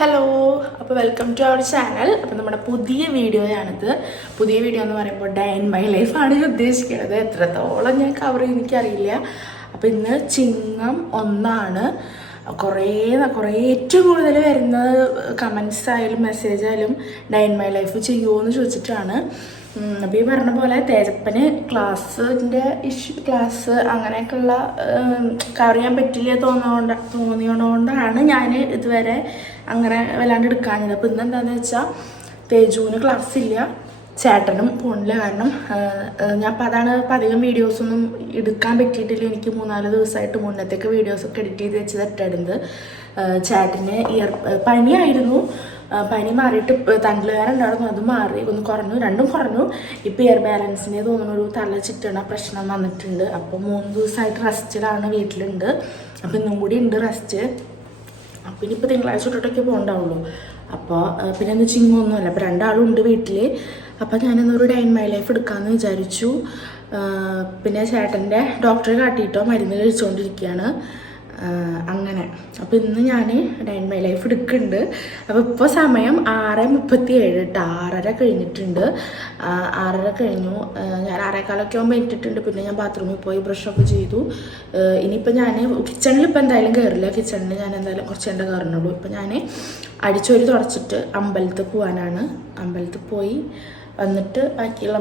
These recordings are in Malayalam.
ഹലോ, അപ്പോൾ വെൽക്കം ടു അവർ ചാനൽ. അപ്പോൾ നമ്മുടെ പുതിയ വീഡിയോയാണിത്. പുതിയ വീഡിയോ എന്ന് പറയുമ്പോൾ ഡേ ഇൻ മൈ ലൈഫാണ് ഉദ്ദേശിക്കുന്നത്. എത്രത്തോളം ഞാൻ കവർ ചെയ്യും എനിക്കറിയില്ല. അപ്പോൾ ഇന്ന് ചിങ്ങം 1 കുറേ ഏറ്റവും കൂടുതൽ വരുന്ന കമൻസ് ആയാലും മെസ്സേജ് ആയാലും ഡേ ഇൻ മൈ ലൈഫ് ചെയ്യുമോ എന്ന് ചോദിച്ചിട്ടാണ്. അപ്പോൾ ഈ പറഞ്ഞ പോലെ തേജപ്പന് ക്ലാസ് അങ്ങനെയൊക്കെയുള്ള കവർ ചെയ്യാൻ പറ്റില്ല തോന്നിയോണ്ടാണ് ഞാൻ ഇതുവരെ അങ്ങനെ വല്ലാണ്ട് എടുക്കാഞ്ഞത്. അപ്പോൾ ഇന്നെന്താണെന്ന് വെച്ചാൽ തേജുവിന് ക്ലാസ് ഇല്ല, ചേട്ടനും ഫോണില്ല. കാരണം ഞാൻ അതാണ് അധികം വീഡിയോസൊന്നും എടുക്കാൻ പറ്റിയിട്ടില്ല. എനിക്ക് 3-4 ദിവസമായിട്ട് മുന്നത്തേക്ക് വീഡിയോസൊക്കെ എഡിറ്റ് ചെയ്ത് വെച്ച് തെറ്റിടുന്നത്. ചേട്ടന് പനിയായിരുന്നു. പനി മാറിയിട്ട് തണ്ടലുകാരുണ്ടായിരുന്നു, അത് മാറി, ഒന്ന് കുറഞ്ഞു, രണ്ടും കുറഞ്ഞു. ഇപ്പോൾ ഇയർ ബാലൻസിനെ തോന്നുന്ന ഒരു തല ചുറ്റണ പ്രശ്നം വന്നിട്ടുണ്ട്. അപ്പോൾ 3 ദിവസമായിട്ട് റെസ്റ്റിലാണ്, വീട്ടിലുണ്ട്. അപ്പോൾ ഇന്നും കൂടി ഉണ്ട് റെസ്റ്റ്. അപ്പം ഇനിയിപ്പോൾ തിങ്കളാഴ്ച തൊട്ടൊക്കെ പോകണ്ടാവുള്ളൂ. അപ്പോൾ പിന്നെ ഒന്ന് ചിങ്ങൊന്നുമല്ല, അപ്പോൾ 2 ആളും ഉണ്ട് വീട്ടിൽ. അപ്പോൾ ഞാനൊന്നൊരു ഡേ ഇൻ മൈ ലൈഫ് എടുക്കാമെന്ന് വിചാരിച്ചു. പിന്നെ ചേട്ടൻ്റെ ഡോക്ടറെ കാട്ടിയിട്ടോ മരുന്ന് കഴിച്ചുകൊണ്ടിരിക്കുകയാണ് അങ്ങനെ. അപ്പോൾ ഇന്ന് ഞാൻ ഡേ ഇൻ മൈ ലൈഫ് എടുക്കുന്നുണ്ട്. അപ്പോൾ ഇപ്പോൾ സമയം 6:37 കേട്ടോ, 6:30 കഴിഞ്ഞിട്ടുണ്ട്. 6:30 കഴിഞ്ഞു. ഞാൻ 6:15 ആകുമ്പോൾ ഇട്ടിട്ടുണ്ട്. പിന്നെ ഞാൻ ബാത്റൂമിൽ പോയി ബ്രഷൊക്കെ ചെയ്തു. ഇനിയിപ്പോൾ ഞാൻ കിച്ചണിൽ ഇപ്പോൾ എന്തായാലും കയറില്ല. കിച്ചണിൽ ഞാൻ എന്തായാലും കുറച്ച് എൻ്റെ കയറണുള്ളൂ. ഇപ്പോൾ ഞാൻ അടിച്ചോരി തുടച്ചിട്ട് അമ്പലത്തിൽ പോകാനാണ്. അമ്പലത്തിൽ പോയി വന്നിട്ട് ബാക്കിയുള്ള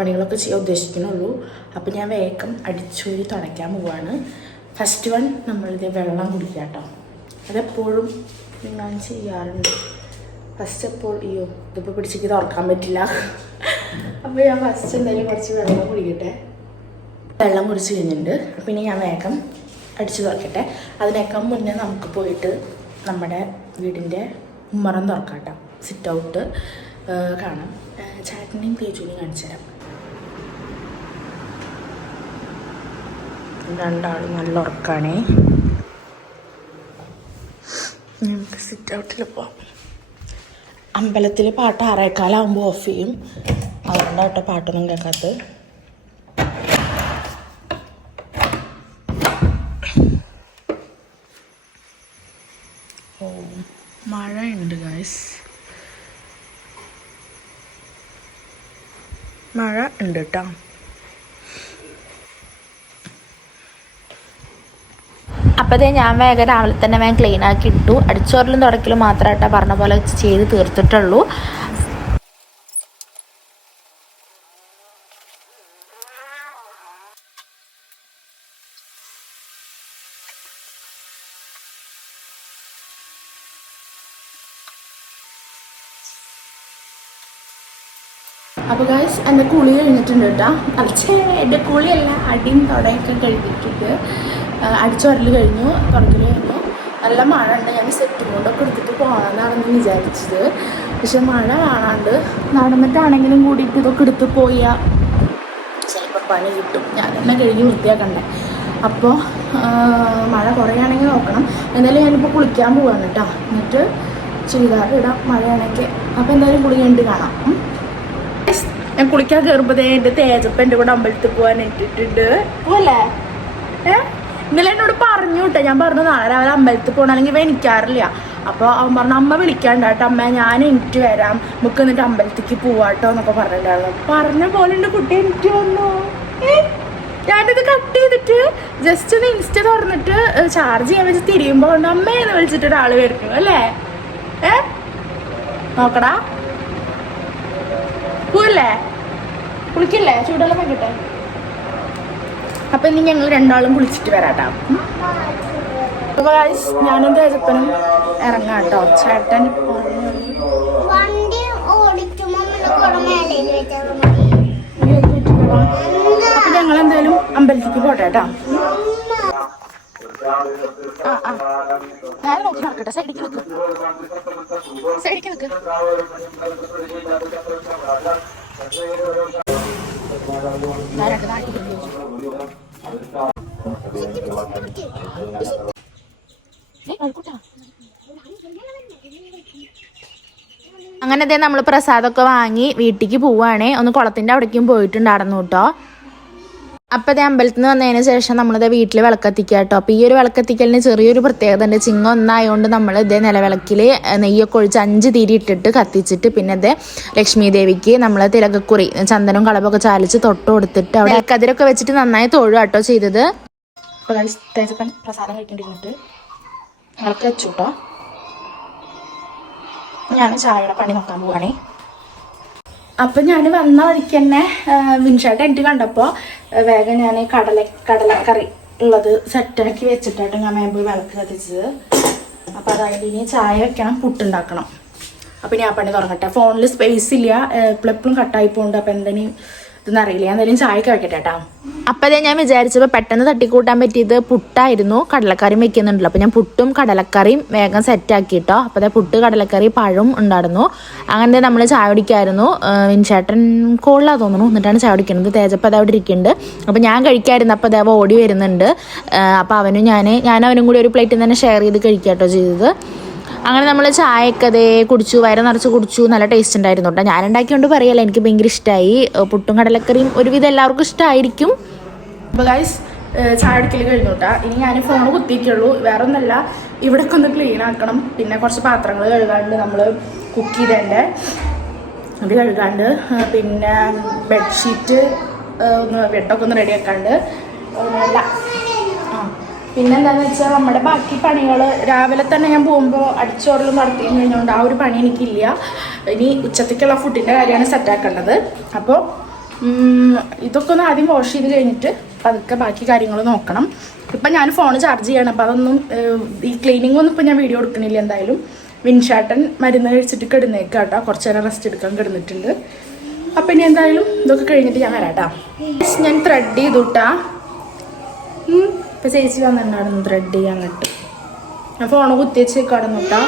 പണികളൊക്കെ ചെയ്യാൻ ഉദ്ദേശിക്കണുള്ളൂ. അപ്പോൾ ഞാൻ വേഗം അടിച്ചോരി തുടയ്ക്കാൻ പോവാണ്. ഫസ്റ്റ് വൺ നമ്മളിത് വെള്ളം കുടിക്കുക കേട്ടോ. അതെപ്പോഴും ഞാൻ ചെയ്യാറുണ്ട്. ഫസ്റ്റ് ഇതിപ്പോൾ പിടിച്ചിട്ട് തുറക്കാൻ പറ്റില്ല. അപ്പോൾ ഞാൻ ഫസ്റ്റ് എന്തായാലും കുറച്ച് വെള്ളം കുടിക്കട്ടെ. വെള്ളം കുടിച്ച് കഴിഞ്ഞിട്ടുണ്ട്. പിന്നെ ഞാൻ വേഗം അടിച്ച് തുറക്കട്ടെ. അതിനേക്കാൾ മുന്നേ നമുക്ക് പോയിട്ട് നമ്മുടെ വീടിൻ്റെ ഉമ്മറം തുറക്കാം കേട്ടോ. സിറ്റ് ഔട്ട് കാണാം. ചേട്ടനെയും തേജുവിനെയും കാണിച്ചു തരാം. 2 ആളും നല്ല ഉറക്കാണേ. നമുക്ക് സിറ്റ് ഔട്ടിൽ പോവാം. അമ്പലത്തിൽ പാട്ട് 6:15 ഓഫ് ചെയ്യും. അതുകൊണ്ടാട്ടോ പാട്ടൊന്നും കേൾക്കാത്തത്. മഴ ഉണ്ട് ഗൈസ്, മഴ ഉണ്ട് കേട്ടോ. അപ്പോൾ ഞാൻ വേഗം രാവിലെ തന്നെ ക്ലീൻ ആക്കി ഇട്ടു. അടിച്ചോറിലും തുടക്കലും മാത്രമായിട്ടാണ് പറഞ്ഞ പോലെ ചെയ്ത് തീർത്തിട്ടുള്ളൂ. അപ്പോൾ ഗൈസ് എൻ്റെ കുളി കഴിഞ്ഞിട്ടുണ്ട് കേട്ടോ. എൻ്റെ കുളിയല്ല, അടിയും തുടയൊക്കെ കഴിഞ്ഞിട്ടുണ്ട്. അടിച്ചോരൽ കഴിഞ്ഞു, തുടക്കൽ കഴിഞ്ഞു. നല്ല മഴ ഉണ്ട്. ഞാൻ സെറ്റും കൊണ്ടൊക്കെ എടുത്തിട്ട് പോകണമെന്നാണെന്ന് വിചാരിച്ചത്. പക്ഷെ മഴ കാണാണ്ട് നടന്നിട്ടാണെങ്കിലും കൂടിയിട്ട് ഇതൊക്കെ എടുത്ത് പോയാൽ ചിലപ്പോൾ പണി കിട്ടും. ഞാൻ തന്നെ കഴുകി വൃത്തിയാക്കണ്ടേ. അപ്പോൾ മഴ കുറയാണെങ്കിൽ നോക്കണം. എന്തായാലും ഞാനിപ്പോൾ കുളിക്കാൻ പോവാണ് കേട്ടോ. എന്നിട്ട് ചുരിദാർ ഇടാം മഴയാണെങ്കിൽ. അപ്പോൾ എന്തായാലും കുളി കഴിഞ്ഞിട്ട് കാണാം. ഞാൻ കുളിക്കാൻ കയറുമ്പോഴേ എൻ്റെ തേജപ്പ എൻ്റെ കൂടെ അമ്പലത്തിൽ പോകാൻ ഇട്ടിട്ടുണ്ട്. പോലേ ഇന്നലെ എന്നോട് പറഞ്ഞു കേട്ടോ. ഞാൻ പറഞ്ഞു നാളെ രാവിലെ അമ്പലത്തിൽ പോകണം, അല്ലെങ്കിൽ എനിക്കാറില്ല. അപ്പോൾ അവൻ പറഞ്ഞു അമ്മ വിളിക്കാണ്ടാട്ടോ, അമ്മ ഞാൻ എനിക്ക് വരാം, നമുക്ക് എന്നിട്ട് അമ്പലത്തേക്ക് പോവാട്ടോ എന്നൊക്കെ പറഞ്ഞിട്ടുണ്ടായിരുന്നു. പറഞ്ഞ പോലെ എൻ്റെ കുട്ടി എനിക്ക് വന്നു. ഞാനിത് കട്ട് ചെയ്തിട്ട് ജസ്റ്റ് ഒന്ന് ഇൻസ്റ്റ തുറന്നിട്ട് ചാർജ് ചെയ്യാൻ വെച്ച് തിരിയുമ്പോൾ കൊണ്ട് അമ്മയെന്ന് വിളിച്ചിട്ട് ഒരാൾ വരുന്നു അല്ലേ. നോക്കടാ, പോവല്ലേ, കുളിക്കില്ലേ, ചൂടെല്ലാം വെക്കട്ടെ. അപ്പം ഇനി ഞങ്ങൾ 2 ആളും കുളിച്ചിട്ട് വരാട്ടോ. അപ്പോൾ ഗൈസ് ഞാനും തേജപ്പനും ഇറങ്ങാം കേട്ടോ. ചേട്ടൻ അപ്പം ഞങ്ങൾ എന്തായാലും അമ്പലത്തേക്ക് പോട്ടെ കേട്ടോ. ഞാൻ നോക്കി നടക്കട്ടെ. സൈഡിലേക്ക് നിൽക്ക്. ഞാനൊക്കെ നാട്ടിൽ അങ്ങനെ നമ്മൾ പ്രസാദമൊക്കെ വാങ്ങി വീട്ടിലേക്ക് പോവുകയാണേ. ഒന്ന് കുളത്തിൻ്റെ അവിടേക്കും പോയിട്ടുണ്ടായിരുന്നു കേട്ടോ. അപ്പോൾ ഇത് അമ്പലത്തിൽ നിന്ന് വന്നതിന് ശേഷം നമ്മളിത് വീട്ടിൽ വിളക്കത്തിക്കുക കേട്ടോ. അപ്പോൾ ഈ ഒരു വിളക്കത്തിക്കലിന് ചെറിയൊരു പ്രത്യേകത ഉണ്ട്. ചിങ്ങം ഒന്നായതുകൊണ്ട് നമ്മൾ ഇതേ നിലവിളക്കിൽ നെയ്യൊക്കെ ഒഴിച്ച് 5 തിരി ഇട്ടിട്ട് കത്തിച്ചിട്ട് പിന്നെ ഇതേ ലക്ഷ്മി ദേവിക്ക് നമ്മൾ തിലകക്കുറി ചന്ദനവും കളപ്പൊക്കെ ചാലിച്ച് തൊട്ട് കൊടുത്തിട്ട് അവിടെ കതിരൊക്കെ വെച്ചിട്ട് നന്നായി തൊഴുക കേട്ടോ ചെയ്തത്. അപ്പോൾ തേജപ്പൻ പ്രസാദം കഴിക്കേണ്ടിരുന്നിട്ട് വിളക്ക് വെച്ചു കേട്ടോ. ഞാൻ ചായയുടെ പണി നോക്കാൻ പോവാണേ. അപ്പം ഞാൻ വന്ന വഴിക്ക് തന്നെ വിൻഷാട്ട് എനിക്ക് കണ്ടപ്പോൾ വേഗം ഞാൻ കടലക്കറി ഉള്ളത് സെറ്റാക്കി വെച്ചിട്ടായിട്ട് ഞാൻ പോയി വിളക്ക് കത്തിച്ചത്. അപ്പോൾ അതായത് ഇനി ചായ വെക്കണം, പുട്ടുണ്ടാക്കണം. അപ്പം ഞാൻ പണി തുടങ്ങട്ടെ. ഫോണിൽ സ്പേസ് ഇല്ല, എപ്പോഴും കട്ടായി പോകുന്നുണ്ട്. അപ്പം എന്തെങ്കിലും ഇതൊന്നും അറിയില്ല. ഞാൻ എന്തായാലും ചായക്ക് വെക്കട്ടെ കേട്ടോ. അപ്പം അതേ ഞാൻ വിചാരിച്ചപ്പോൾ പെട്ടെന്ന് തട്ടിക്കൂട്ടാൻ പറ്റിയത് പുട്ടായിരുന്നു. കടലക്കറിയും വെക്കുന്നുണ്ടല്ലോ. അപ്പോൾ ഞാൻ പുട്ടും കടലക്കറിയും വേഗം സെറ്റാക്കിട്ടോ. അപ്പോൾ അതേ പുട്ട്, കടലക്കറി, പഴം ഉണ്ടായിരുന്നു. അങ്ങനെ നമ്മൾ ചായ കുടിക്കായിരുന്നു. വിൻചേട്ടൻ കോളിലാണ് തോന്നുന്നു, എന്നിട്ടാണ് ചായ കുടിക്കുന്നത്. തേജപ്പം അതവിടെ ഇരിക്കുന്നുണ്ട്. അപ്പോൾ ഞാൻ കഴിക്കായിരുന്നു. അപ്പോൾ അതേ ഓടി വരുന്നുണ്ട്. അപ്പോൾ അവനും ഞാനവനും കൂടി ഒരു പ്ലേറ്റിൽ തന്നെ ഷെയർ ചെയ്ത് കഴിക്കാട്ടോ ചെയ്തത്. അങ്ങനെ നമ്മൾ ചായയൊക്കെ അതേ കുടിച്ചു, വയറ് നിറച്ച് കുടിച്ചു. നല്ല ടേസ്റ്റ് ഉണ്ടായിരുന്നു കേട്ടോ. ഞാൻ ഉണ്ടാക്കിയോണ്ട് പറയല്ല, എനിക്ക് ഭയങ്കര ഇഷ്ടമായി. പുട്ടും കടലക്കറിയും ഒരുവിധം എല്ലാവർക്കും ഇഷ്ടമായിരിക്കും. അപ്പോൾ ഗൈസ് ചായ കുടിക്കൽ കഴിഞ്ഞു കേട്ടോ. ഇനി ഞാൻ ഫോൺ കുത്തിയിട്ടുള്ളൂ, വേറെ ഒന്നല്ല. ഇവിടെയൊക്കെ ഒന്ന് ക്ലീൻ ആക്കണം. പിന്നെ കുറച്ച് പാത്രങ്ങൾ കഴുകാണ്ട്, നമ്മൾ കുക്ക് ചെയ്തതിൻ്റെ അത് കഴുകാണ്ട്, പിന്നെ ബെഡ്ഷീറ്റ് ബെഡൊക്കെ ഒന്ന് റെഡി ആക്കാണ്ട് അല്ല. പിന്നെ എന്താണെന്ന് വെച്ചാൽ നമ്മുടെ ബാക്കി പണികൾ രാവിലെ തന്നെ ഞാൻ പോകുമ്പോൾ അടിച്ചോറലും നടത്തി കഴിഞ്ഞുകൊണ്ട് ആ ഒരു പണി എനിക്കില്ല. ഇനി ഉച്ചത്തേക്കുള്ള ഫുഡിൻ്റെ കാര്യമാണ് സെറ്റാക്കേണ്ടത്. അപ്പോൾ ഇതൊക്കെ ഒന്ന് ആദ്യം വാഷ് ചെയ്ത് കഴിഞ്ഞിട്ട് പതുക്കെ ബാക്കി കാര്യങ്ങൾ നോക്കണം. ഇപ്പം ഞാൻ ഫോൺ ചാർജ് ചെയ്യണം. അപ്പോൾ അതൊന്നും ഈ ക്ലീനിങ് ഒന്നും ഇപ്പം ഞാൻ വീഡിയോ എടുക്കണില്ല. എന്തായാലും വിൻഷാട്ടൻ മരുന്ന് കഴിച്ചിട്ട് കിടന്നേക്കാം കേട്ടോ. കുറച്ച് നേരം റെസ്റ്റ് എടുക്കാൻ കിടന്നിട്ടുണ്ട്. അപ്പം ഇനി എന്തായാലും ഇതൊക്കെ കഴിഞ്ഞിട്ട് ഞാൻ വരാം കേട്ടോ. ഞാൻ ത്രെഡ് ചെയ്തു കേട്ടാ. ഇപ്പം ചേച്ചി വന്നിട്ടുണ്ടായിരുന്നു ത്രെഡ് ചെയ്യാൻ കേട്ട്. ഞാൻ ഫോണ് കുത്തിവെച്ച് കടന്നു കേട്ടാ.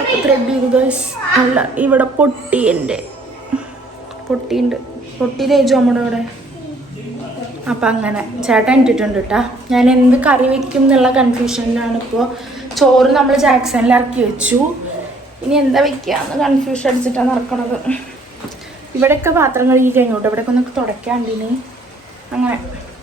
അപ്പോൾ ത്രെഡ് ചെയ്തു ഗൈസ്. അല്ല, ഇവിടെ പൊട്ടിയുണ്ട്, പൊട്ടി തേജു നമ്മുടെ ഇവിടെ. അപ്പം അങ്ങനെ ചേട്ടൻ ഇട്ടിട്ടുണ്ട് കേട്ടാ. ഞാൻ എന്ത് കറി വെക്കും എന്നുള്ള കൺഫ്യൂഷനിലാണ് ഇപ്പോൾ. ചോറ് നമ്മൾ ജാക്സണിൽ ഇറക്കി വെച്ചു. ഇനി എന്താ വെക്കുകയെന്ന് കൺഫ്യൂഷൻ അടിച്ചിട്ടാണ് നടക്കണത്. ഇവിടെയൊക്കെ പാത്രം കഴുകി കഴിഞ്ഞു കേട്ടോ. ഇവിടെയൊക്കെ ഒന്ന് തുടയ്ക്കാണ്ടിനി. അങ്ങനെ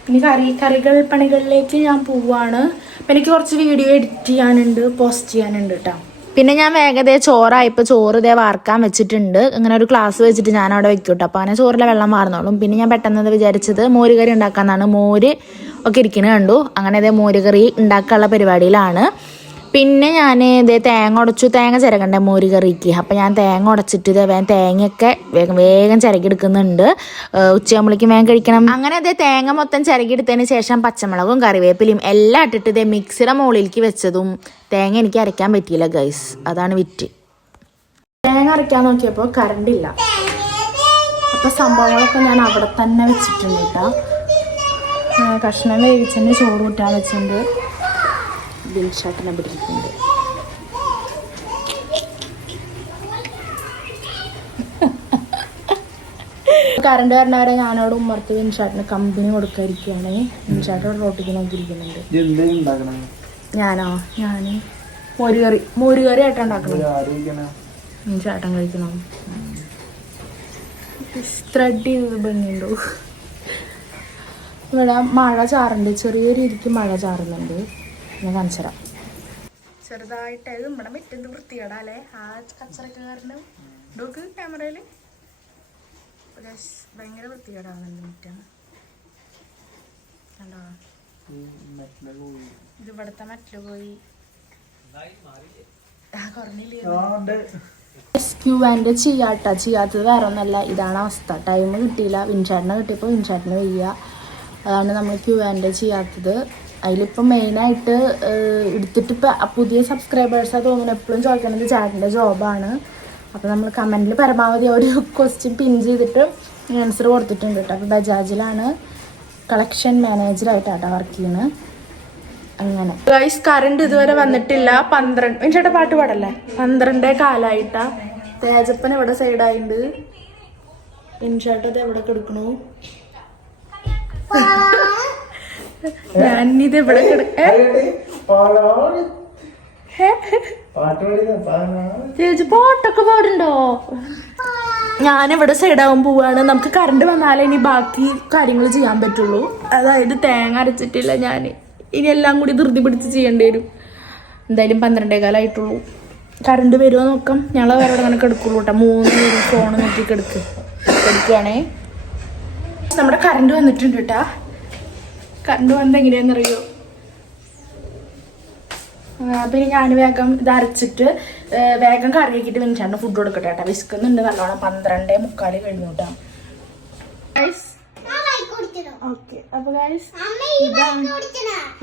ഇനി കറികൾ പണികളിലേക്ക് ഞാൻ പോവാണ്. അപ്പം എനിക്ക് കുറച്ച് വീഡിയോ എഡിറ്റ് ചെയ്യാനുണ്ട്, പോസ്റ്റ് ചെയ്യാനുണ്ട് കേട്ടോ. പിന്നെ ഞാൻ വേഗതേ ചോറായപ്പോൾ ചോറ് ഇതേ വാർക്കാൻ വെച്ചിട്ടുണ്ട്. ഇങ്ങനെ ഒരു ഗ്ലാസ് വെച്ചിട്ട് ഞാൻ അവിടെ വെക്കും കേട്ടോ. അപ്പോൾ അങ്ങനെ ചോറിലെ വെള്ളം വാർന്നോളും. പിന്നെ ഞാൻ പെട്ടെന്ന് വിചാരിച്ചത് മോര് കറി ഉണ്ടാക്കാമെന്നാണ്. മോര് ഒക്കെ ഇരിക്കുന്നത് കണ്ടു. അങ്ങനെ ഇതേ മോര് കറി ഉണ്ടാക്കാനുള്ള പരിപാടിയിലാണ്. പിന്നെ ഞാൻ ഇതേ തേങ്ങ ഉടച്ചു. തേങ്ങ ചിരകണ്ടേ മോര് കറിക്ക്. അപ്പം ഞാൻ തേങ്ങ ഉടച്ചിട്ട് ഇതേ തേങ്ങയൊക്കെ വേഗം ചിരകിയെടുക്കുന്നുണ്ട്. ഉച്ചയാകുമ്പോഴേക്കും വേഗം കഴിക്കണം. അങ്ങനെ അതേ തേങ്ങ മൊത്തം ചിരകിയെടുത്തതിന് ശേഷം പച്ചമുളകും കറിവേപ്പിലയും എല്ലാം ഇട്ടിട്ട് ഇതേ മിക്സിയുടെ മുകളിലേക്ക് വെച്ചതും തേങ്ങ എനിക്ക് അരയ്ക്കാൻ പറ്റിയില്ല ഗൈസ്. അതാണ് വിറ്റ്. തേങ്ങ അരയ്ക്കാൻ നോക്കിയപ്പോൾ കറണ്ടില്ല. അപ്പോൾ സംഭവങ്ങളൊക്കെ ഞാൻ അവിടെ തന്നെ വെച്ചിട്ടുണ്ട് കേട്ടോ. കഷ്ണം വേവിച്ചതിന് ചോറ് കൂട്ടാൻ വെച്ചിട്ടുണ്ട്. വിൻഷാട്ടിനെ പിടിക്കുന്നുണ്ട്. കറണ്ട് കാരണവരെ ഞാനവിടെ ഉമ്മർത്ത് വിൻഷാട്ടിന് കമ്പനി കൊടുക്കാതിരിക്കുകയാണ്. വിൻഷാട്ടോട് റോട്ടിക്ക് നോക്കിയിരിക്കുന്നുണ്ട്. ഞാനോ? ഞാൻ മോരുകറി ആയിട്ടാണ് ഉണ്ടാക്കുന്നത്. വിൻഷാട്ടൻ കഴിക്കണം. ത്രെഡ് ചെയ്തത് ഭംഗിയുണ്ടോ? ഇവിടെ മഴ ചാറുണ്ട്, ചെറിയ രീതിക്ക് മഴ ചാറുന്നുണ്ട്. ഞാൻ കാണിച്ചുതരാം. ചെറുതായിട്ട് നമ്മുടെ മെറ്റെന്ത് വൃത്തികേടാല്ലേ ആ കച്ചറൊക്കെ കാരണം ഡോക്ക് ക്യാമറയിൽ ഭയങ്കര വൃത്തികേടാവുന്നുണ്ട് മെറ്റം. കണ്ടോ? ഇത് ഇവിടുത്തെ മെറ്റല് പോയി ക്യൂവാൻ്റെ ചെയ്യാത്തത് വേറെ ഒന്നല്ല. ഇതാണ് അവസ്ഥ. ടൈം കിട്ടിയില്ല. വിൻചാട്ടിനെ കിട്ടിയപ്പോൾ വിൻചാട്ടിന് വയ്യ. അതാണ് നമ്മൾ ക്യൂവാൻ്റെ ചെയ്യാത്തത്. അതിലിപ്പോൾ മെയിനായിട്ട് എടുത്തിട്ട് ഇപ്പോൾ പുതിയ സബ്സ്ക്രൈബേഴ്സാണ് തോന്നുന്നു എപ്പോഴും ചോദിക്കുന്നത് ചാറ്റിൻ്റെ ജോബാണ്. അപ്പോൾ നമ്മൾ കമൻറ്റിൽ പരമാവധി ഒരു ക്വസ്റ്റ്യൻ പിൻ ചെയ്തിട്ട് ആൻസർ കൊടുത്തിട്ടുണ്ട് കേട്ടോ. അപ്പോൾ ബജാജിലാണ് കളക്ഷൻ മാനേജറായിട്ടാണ് വർക്ക് ചെയ്യുന്നത്. അങ്ങനെ ഗൈസ് കറണ്ട് ഇതുവരെ വന്നിട്ടില്ല. 12 മിനിറ്റ് പാട്ട് പാടല്ലേ. 12 കാലമായിട്ടാ. തേജപ്പൻ ഇവിടെ സൈഡായിട്ടുണ്ട്. ഇൻഷാട്ടത് എവിടെ കിടക്കണു. ഞാനിത് ഇവിടെ ചേച്ചി പാട്ടൊക്കെ പാടുണ്ടോ? ഞാനിവിടെ സൈഡാവാൻ പോവാണ്. നമുക്ക് കറണ്ട് വന്നാലേ ഇനി ബാക്കി കാര്യങ്ങൾ ചെയ്യാൻ പറ്റുള്ളൂ. അതായത് തേങ്ങ അരച്ചിട്ടില്ല ഞാൻ. ഇനി എല്ലാം കൂടി ധൃതി പിടിച്ച് ചെയ്യേണ്ടി വരും. എന്തായാലും 12:15 കറണ്ട് വരുമോ നോക്കാം. ഞങ്ങൾ വേറെ അങ്ങനെ കിടക്കുള്ളൂ കേട്ടോ. 3 പേരും ഫോൺ നോക്കി കിടക്കുകയാണേ. നമ്മുടെ കറണ്ട് വന്നിട്ടുണ്ട് കേട്ടാ. കറണ്ട് വന്നത് എങ്ങനെയാണെന്നറിയോ? പിന്നെ ഞാൻ വേഗം ഇത് അരച്ചിട്ട് വേഗം കറി ആക്കിയിട്ട് വേണ്ടിയിട്ടാണ് ഫുഡ് കൊടുക്കട്ടെ കേട്ടോ. വിശക്കുന്നുണ്ട് നല്ലോണം. 12:45 കഴിഞ്ഞു കേട്ടോ. ഓക്കെ, അപ്പൊ ഗൈസ് ഇതാണ്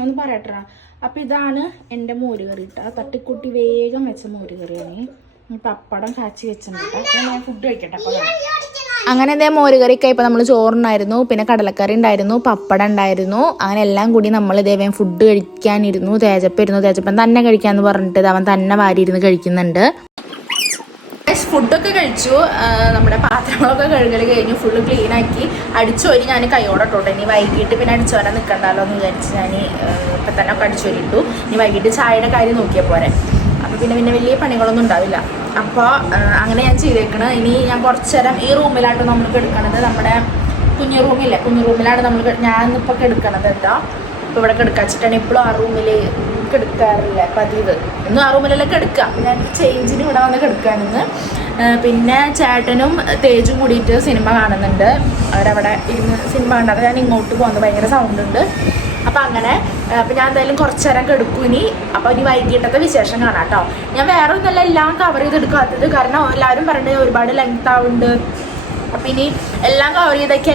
ഒന്ന് പറയട്ടാ. അപ്പൊ ഇതാണ് എൻ്റെ മോരുകറി കേട്ടോ. തട്ടിക്കൂട്ടി വേഗം വെച്ച മോരുകറിയാണ്. പപ്പടം കാച്ചി വെച്ചിട്ടുണ്ട്. ഞാൻ ഫുഡ് കഴിക്കട്ടെ. അപ്പൊ അങ്ങനെ എന്തേ മോരുകറിയൊക്കെ ഇപ്പം നമ്മൾ ചോറുണ്ടായിരുന്നു, പിന്നെ കടലക്കറി ഉണ്ടായിരുന്നു, പപ്പടം ഉണ്ടായിരുന്നു. അങ്ങനെ എല്ലാം കൂടി നമ്മൾ ഇതേവൻ ഫുഡ് കഴിക്കാനിരുന്നു. തേജപ്പൻ തന്നെ കഴിക്കാന്ന് പറഞ്ഞിട്ട് അവൻ തന്നെ വാരിയിരുന്ന് കഴിക്കുന്നുണ്ട്. ഫുഡൊക്കെ കഴിച്ചു. നമ്മുടെ പാത്രങ്ങളൊക്കെ കഴുകൽ കഴിഞ്ഞു. ഫുള്ള് ക്ലീൻ ആക്കി അടിച്ചോരി ഞാൻ കൈയോടട്ടോട്ടെ. ഇനി വൈകിട്ട് പിന്നെ അടിച്ചോരാൻ നിൽക്കണ്ടല്ലോ എന്ന് വിചാരിച്ച് ഞാൻ ഇപ്പം തന്നെ ഒക്കെ അടിച്ചോരിട്ടു. ഇനി വൈകിട്ട് ചായയുടെ കാര്യം നോക്കിയാൽ പോരെ. അപ്പോൾ പിന്നെ വലിയ പണികളൊന്നും ഉണ്ടാവില്ല. അപ്പോൾ അങ്ങനെ ഞാൻ ചെയ്തേക്കണത്. ഇനി ഞാൻ കുറച്ച് നേരം ഈ റൂമിലാണ് നമ്മൾ കിടക്കണത്. നമ്മുടെ കുഞ്ഞു റൂമിലാണ് ഞാൻ ഇപ്പോൾ കിടക്കണത്. എന്താ ഇപ്പോൾ ഇവിടെ കിടക്കാച്ചിട്ടാണ്. ഇപ്പോഴും ആ റൂമിൽ കിടക്കാറില്ല പതിവ്. ഇന്നും ആ റൂമിലല്ല കിടക്കുക. ഞാൻ ചേഞ്ചിന് ഇവിടെ വന്ന് കിടക്കുകയാണെന്ന്. പിന്നെ ചേട്ടനും തേജും കൂടിയിട്ട് സിനിമ കാണുന്നുണ്ട്. അവരവിടെ ഇരുന്ന് സിനിമ കണ്ടത്. ഞാൻ ഇങ്ങോട്ട് പോകുന്നത് ഭയങ്കര സൗണ്ട് ഉണ്ട്. അപ്പം അങ്ങനെ അപ്പം ഞാൻ എന്തായാലും കുറച്ച് നേരം കിടക്കും ഇനി. അപ്പോൾ ഇനി വൈകിട്ടത്തെ വിശേഷം കാണാം കേട്ടോ. ഞാൻ വേറെ ഒന്നല്ല എല്ലാം കവർ ചെയ്തെടുക്കാത്തത്. കാരണം എല്ലാവരും പറഞ്ഞിട്ട് ഒരുപാട് ലെങ്ത് ആവുന്നുണ്ട്. അപ്പം ഇനി എല്ലാം കവർ ചെയ്തൊക്കെ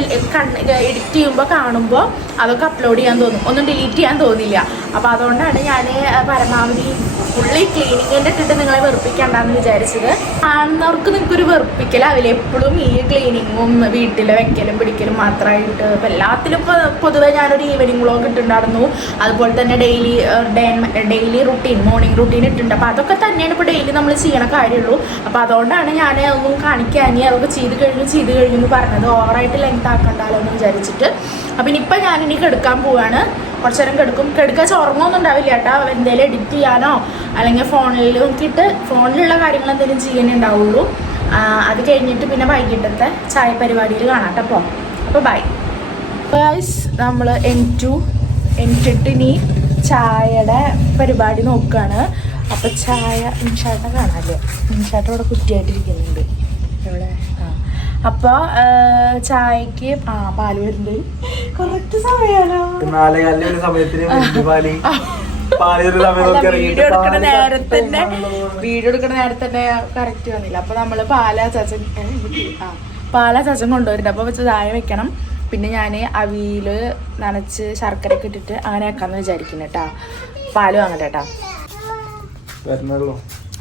എഡിറ്റ് ചെയ്യുമ്പോൾ കാണുമ്പോൾ അതൊക്കെ അപ്ലോഡ് ചെയ്യാൻ തോന്നും. ഒന്നും ഡിലീറ്റ് ചെയ്യാൻ തോന്നില്ല. അപ്പോൾ അതുകൊണ്ടാണ് ഞാൻ പരമാവധി ഫുള്ളി ക്ലീനിങ്ങിൻ്റെ ഇട്ടിട്ട് നിങ്ങളെ വെറുപ്പിക്കണ്ടെന്ന് വിചാരിച്ചത്. കാണുന്നവർക്ക് നിങ്ങൾക്കൊരു വെറുപ്പിക്കലാവില്ല. എപ്പോഴും ഈ ക്ലീനിങ്ങും വീട്ടിൽ വെക്കലും പിടിക്കലും മാത്രമായിട്ട്. ഇപ്പോൾ എല്ലാത്തിലും ഇപ്പോൾ പൊതുവെ ഞാനൊരു ഈവനിങ് വ്ളോഗ് ഇട്ടുണ്ടായിരുന്നു. അതുപോലെ തന്നെ ഡെയിലി റുട്ടീൻ, മോർണിംഗ് റുട്ടീൻ ഇട്ടുണ്ട്. അപ്പോൾ അതൊക്കെ തന്നെയാണ് ഇപ്പോൾ ഡെയിലി നമ്മൾ ചെയ്യണ കാര്യമുള്ളൂ. അപ്പോൾ അതുകൊണ്ടാണ് ഞാൻ ഒന്നും കാണിക്കാനി അതൊക്കെ ചെയ്ത് കഴിഞ്ഞു എന്ന് പറഞ്ഞത്. ഓവറായിട്ട് ലെങ്ത് ആക്കണ്ടല്ലോ എന്ന് വിചാരിച്ചിട്ട്. അപ്പം ഇനിയിപ്പോൾ ഞാനിനി കിടക്കാൻ പോവാണ്. കുറച്ച് നേരം കിടക്കാൻ ഉറങ്ങൊന്നും ഉണ്ടാവില്ല കേട്ടോ. എന്തെങ്കിലും എഡിറ്റ് ചെയ്യാനോ അല്ലെങ്കിൽ ഫോണിൽ നോക്കിയിട്ട് ഫോണിലുള്ള കാര്യങ്ങൾ എന്തെങ്കിലും ചെയ്യാനേ ഉണ്ടാവുള്ളൂ. അത് കഴിഞ്ഞിട്ട് പിന്നെ വൈകിട്ടത്തെ ചായ പരിപാടിയിൽ കാണാം കേട്ടോ. അപ്പോൾ ബൈ ഗൈസ്. നമ്മൾ എണിച്ചിട്ട് ഇനി ചായയുടെ പരിപാടി നോക്കുകയാണ്. അപ്പോൾ ചായ നിമിഷാട്ടം കാണാമല്ലോ. നിമിഷാട്ടം ഇവിടെ കുറ്റിയായിട്ടിരിക്കുന്നുണ്ട് ഇവിടെ. അപ്പോൾ ചായക്ക് പാല് വരുന്നുണ്ട്. കറക്റ്റ് സമയമാണോ? വീഡിയോ എടുക്കണ നേരത്തെ തന്നെ കറക്റ്റ് വന്നില്ല. അപ്പോൾ നമ്മൾ പാലാ ചാച്ചൻ കൊണ്ടുവരുന്നുണ്ട്. അപ്പോൾ വെച്ച് ചായ വെക്കണം. പിന്നെ ഞാൻ അവിയിൽ നനച്ച് ശർക്കരയൊക്കെ ഇട്ടിട്ട് അങ്ങനെ വെക്കാമെന്ന് വിചാരിക്കുന്നു കേട്ടോ. പാല് വാങ്ങട്ടെ കേട്ടോ.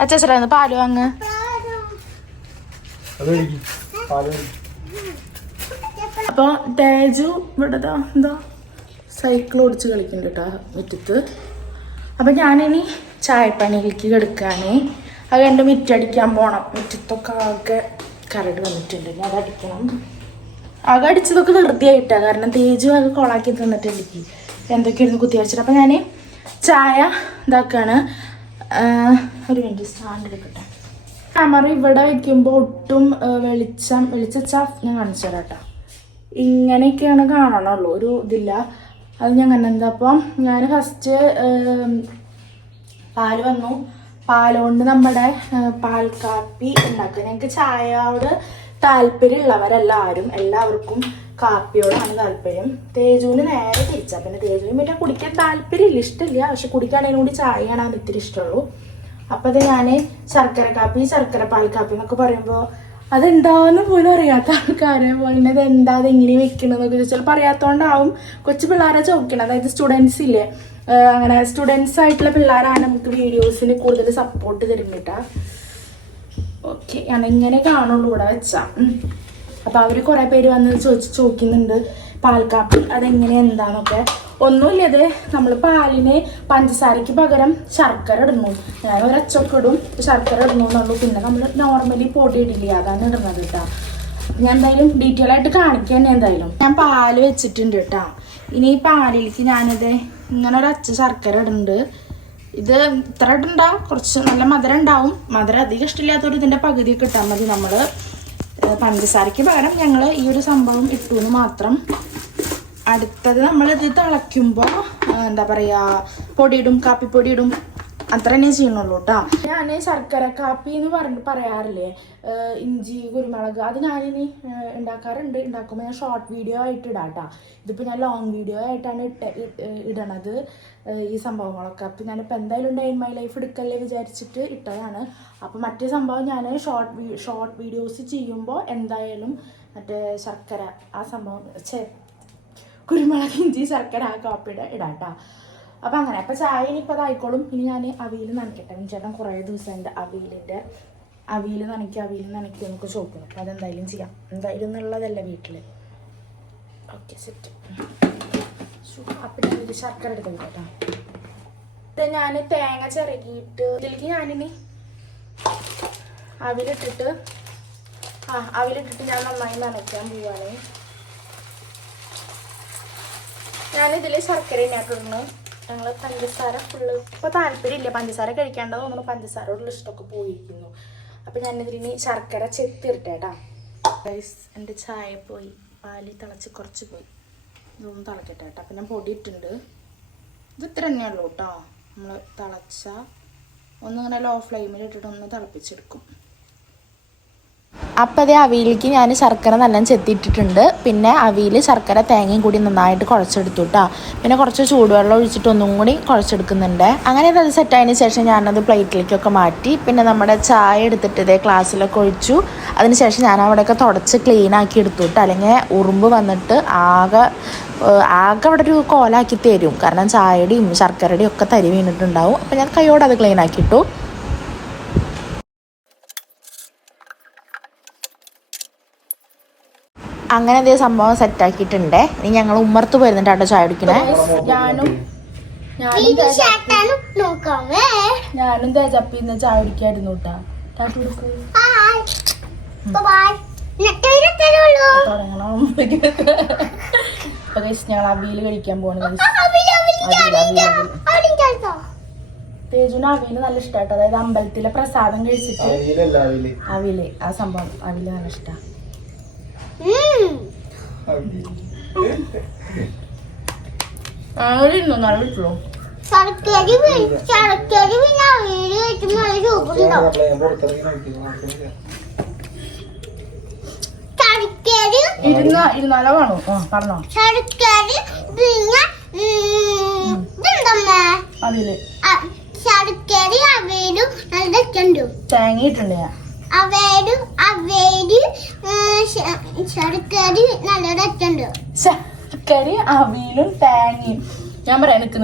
അച്ചാച്ചറാന്ന് പാല് വാങ്ങ്. അപ്പോൾ തേജു ഇവിടെ എന്താ സൈക്കിൾ ഓടിച്ച് കളിക്കുന്നുണ്ട് കേട്ടോ മുറ്റത്ത്. അപ്പം ഞാനിനി ചായപ്പണിയിലേക്ക് കിടക്കുകയാണേ. അത് കണ്ട് മുറ്റടിക്കാൻ പോകണം. മുറ്റത്തൊക്കെ ആകെ കരട് വന്നിട്ടുണ്ട്. ഇനി അതടിക്കണം. ആകെ അടിച്ചതൊക്കെ വൃത്തിയായിട്ടാണ്. കാരണം തേജു ആകെ കൊളാക്കി തന്നിട്ടുണ്ട്. എന്തൊക്കെയായിരുന്നു കുത്തി വെച്ചിട്ട്. അപ്പം ഞാൻ ചായ ഇതാക്കാണ്. ഒരു മിനിറ്റ് സ്റ്റാൻഡ് എടുക്കട്ടെ. ക്യാമറ ഇവിടെ വയ്ക്കുമ്പോൾ ഒട്ടും വെളിച്ചാ ഞാൻ കാണിച്ചു തരാം കേട്ടോ. ഇങ്ങനെയൊക്കെയാണ് കാണണുള്ളൂ, ഒരു ഇതില്ല. അത് ഞാൻ കണ്ടെന്താ. അപ്പം ഞാൻ ഫസ്റ്റ് പാല് വന്നു. പാലുകൊണ്ട് നമ്മുടെ പാൽ കാപ്പി ഉണ്ടാക്കുക. ഞങ്ങൾക്ക് ചായയോട് താല്പര്യമുള്ളവരെല്ലാവരും എല്ലാവർക്കും കാപ്പിയോടാണ് താല്പര്യം. തേജുവിന് നേരെ തിരിച്ചാൽ. പിന്നെ തേജുവിന് പിന്നെ കുടിക്കാൻ താല്പര്യമില്ല, ഇഷ്ടമില്ല. പക്ഷെ കുടിക്കുകയാണെങ്കിൽ കൂടി ചായയാണ് അവന് ഇത്തിരി ഇഷ്ടമുള്ളൂ. അപ്പം അത് ഞാൻ ശർക്കര കാപ്പി, ശർക്കര പാൽ കാപ്പി എന്നൊക്കെ പറയുമ്പോൾ അതെന്താന്ന് പോലും അറിയാത്ത ആൾക്കാരെ പോലെ അത് എന്താ അതെങ്ങനെ വെക്കണമെന്നൊക്കെ ചോദിച്ചാൽ പറയാത്തതുകൊണ്ടാവും കൊച്ചു പിള്ളേരെ ചോദിക്കണം. അതായത് സ്റ്റുഡൻസ് ഇല്ലേ, അങ്ങനെ സ്റ്റുഡൻസ് ആയിട്ടുള്ള പിള്ളേരാണ് നമുക്ക് വീഡിയോസിന് കൂടുതൽ സപ്പോർട്ട് തരുന്നിട്ടാ. ഓക്കെ, ഞാൻ ഇങ്ങനെ കാണുള്ളൂ ഇവിടെ വെച്ചാൽ. അപ്പം അവർ കുറേ പേര് വന്ന് ചോദിക്കുന്നുണ്ട് പാൽക്കാപ്പി അതെങ്ങനെ എന്താന്നൊക്കെ. ഒന്നുമില്ല, അത് നമ്മൾ പാലിന് പഞ്ചസാരയ്ക്ക് പകരം ശർക്കര ഇടുന്നു. ഞാൻ ഒരച്ചൊക്കെ ഇടും, ശർക്കര ഇടുന്നു എന്നുള്ളൂ. പിന്നെ നമ്മൾ നോർമലി പൊടി ഇടില്ല, അതാണ് ഇടുന്നത് കേട്ടോ. ഞാൻ എന്തായാലും ഡീറ്റെയിൽ ആയിട്ട് കാണിക്കാൻ തന്നെ. എന്തായാലും ഞാൻ പാല് വെച്ചിട്ടുണ്ട് കേട്ടോ. ഇനി ഈ പാലിലേക്ക് ഞാനിത് ഇങ്ങനെ ഒരച്ച ശർക്കര ഇടുന്നുണ്ട്. ഇത് ഇത്ര ഇടുണ്ടാവും, കുറച്ച് നല്ല മധുരം ഉണ്ടാവും. മധുരം അധികം ഇഷ്ടമില്ലാത്തവർ ഇതിൻ്റെ പകുതിയൊക്കെ ഇട്ടാൽ മതി. നമ്മൾ പഞ്ചസാരയ്ക്ക് പകരം ഞങ്ങൾ ഈ ഒരു സംഭവം ഇട്ടു എന്ന് മാത്രം. അടുത്തത് നമ്മളിത് തിളയ്ക്കുമ്പോൾ എന്താ പറയുക, പൊടിയിടും, കാപ്പിപ്പൊടി ഇടും, അത്ര തന്നെ ചെയ്യുന്നുള്ളൂ കേട്ടോ. ഞാൻ ശർക്കര കാപ്പി എന്ന് പറയാറില്ലേ, ഇഞ്ചി കുരുമുളക്, അത് ഞാനിനി ഉണ്ടാക്കാറുണ്ട്. ഉണ്ടാക്കുമ്പോൾ ഞാൻ ഷോർട്ട് വീഡിയോ ആയിട്ട് ഇടാം കേട്ടോ. ഇതിപ്പോൾ ഞാൻ ലോങ് വീഡിയോ ആയിട്ടാണ് ഇടണത് ഈ സംഭവങ്ങളൊക്കെ. അപ്പം ഞാനിപ്പോൾ എന്തായാലും ഡേ ഇൻ മൈ ലൈഫ് എടുക്കല്ലേ വിചാരിച്ചിട്ട് ഇട്ടതാണ്. അപ്പോൾ മറ്റേ സംഭവം ഞാൻ ഷോർട്ട് വീഡിയോസ് ചെയ്യുമ്പോൾ എന്തായാലും മറ്റേ ശർക്കര ആ സംഭവം കുരുമുളക്, ഇഞ്ചി, ശർക്കര ആ കാപ്പിയുടെ ഇടാം കേട്ടോ. അപ്പം അങ്ങനെ. അപ്പം ചായ ഇനിയിപ്പോൾ അതായിക്കോളും. ഇനി ഞാൻ അവിയൽ നനയ്ക്കട്ടെ. ചേട്ടൻ കുറേ ദിവസമുണ്ട് അവിയൽ നനയ്ക്കുക നമുക്ക് ചോദിക്കണം. അപ്പം അതെന്തായാലും ചെയ്യാം. എന്തായാലും എന്നുള്ളതല്ല വീട്ടിൽ. Okay, set. അപ്പം ഞാനിത് ശർക്കര എടുത്ത് കേട്ടോ. ഇത് ഞാൻ തേങ്ങ ചിരകിയിട്ട് ഇതിലേക്ക് ഞാനിനി അവിലിട്ടിട്ട് ഞാൻ നന്നായി നനയ്ക്കാൻ പോവാണ്. ഞാനിതിൽ ശർക്കര ഇടാട്ടിടുന്നു. ഞങ്ങൾ പഞ്ചസാര ഫുള്ള് ഇപ്പോൾ താല്പര്യമില്ല, പഞ്ചസാര കഴിക്കേണ്ടത് തോന്നുന്നു. പഞ്ചസാരയോടുള്ള ഇഷ്ടമൊക്കെ പോയിരിക്കുന്നു. അപ്പം ഞാനിതിന് ശർക്കര ചെത്തിയിട്ടേട്ടാ. ഗൈസ്, എൻ്റെ ചായ പോയി, പാല് തിളച്ച് കുറച്ച് പോയി. ഇതൊന്ന് തിളക്കട്ടെ കേട്ടോ. അപ്പം ഞാൻ പൊടി ഇട്ടുണ്ട്. ഇത് ഇത്ര തന്നെയുള്ളൂ കേട്ടോ. നമ്മൾ തിളച്ച ഒന്നിങ്ങനെ ലോ ഫ്ലെയിമിൽ ഇട്ടിട്ട് ഒന്ന് തിളപ്പിച്ചെടുക്കും. അപ്പം അതേ അവിയിലേക്ക് ഞാൻ ശർക്കര നല്ല ചെത്തിയിട്ടിട്ടുണ്ട്. പിന്നെ അവിയിൽ ശർക്കര തേങ്ങയും കൂടി നന്നായിട്ട് കുഴച്ചെടുത്തു കേട്ടോ. പിന്നെ കുറച്ച് ചൂടുവെള്ളം ഒഴിച്ചിട്ട് ഒന്നും കൂടി കുഴച്ചെടുക്കുന്നുണ്ട്. അങ്ങനെ അത് സെറ്റായതിന് ശേഷം ഞാനത് പ്ലേറ്റിലേക്കൊക്കെ മാറ്റി. പിന്നെ നമ്മുടെ ചായ എടുത്തിട്ട് ഇതേ ഗ്ലാസ്സിലൊക്കെ ഒഴിച്ചു. അതിന് ശേഷം ഞാൻ അവിടെയൊക്കെ തുടച്ച് ക്ലീൻ ആക്കി എടുത്തു കേട്ടോ. അല്ലെങ്കിൽ ഉറുമ്പ് വന്നിട്ട് ആകെ അവിടെ ഒരു കോലാക്കി തരും. കാരണം ചായയുടെയും ശർക്കരയുടെയും ഒക്കെ തരി വീണിട്ടുണ്ടാവും. അപ്പം ഞാൻ കൈയോടെ അത് ക്ലീൻ ആക്കിയിട്ടു. അങ്ങനെ അതേ സംഭവം സെറ്റാക്കിയിട്ടുണ്ട്. ഇനി ഞങ്ങൾ ഉമ്മർത്ത് പോയിരുന്നിട്ടാണ് ചായ കുടിക്കണേ. ഞാനും തേജപ്പിന്ന് ചായ കുടിക്കായിരുന്നു കേട്ടാ. ഞങ്ങൾ അവിയൽ കഴിക്കാൻ പോകണം. തേജുവിന് അവിയൽ നല്ല ഇഷ്ടമാട്ടോ. അതായത് അമ്പലത്തിലെ പ്രസാദം കഴിച്ചിട്ട് അവിയല്, ആ സംഭവം അവിയല് നല്ല ഇഷ്ടമാണ്. ഇരുന്നാലോ വേണോ? പറഞ്ഞോ. അവിയല് തേങ്ങയിട്ടുണ്ട് ഞാൻ. ശർക്കര അവിയലും തേങ്ങയും. ഞാൻ പറയാം, നിക്ക്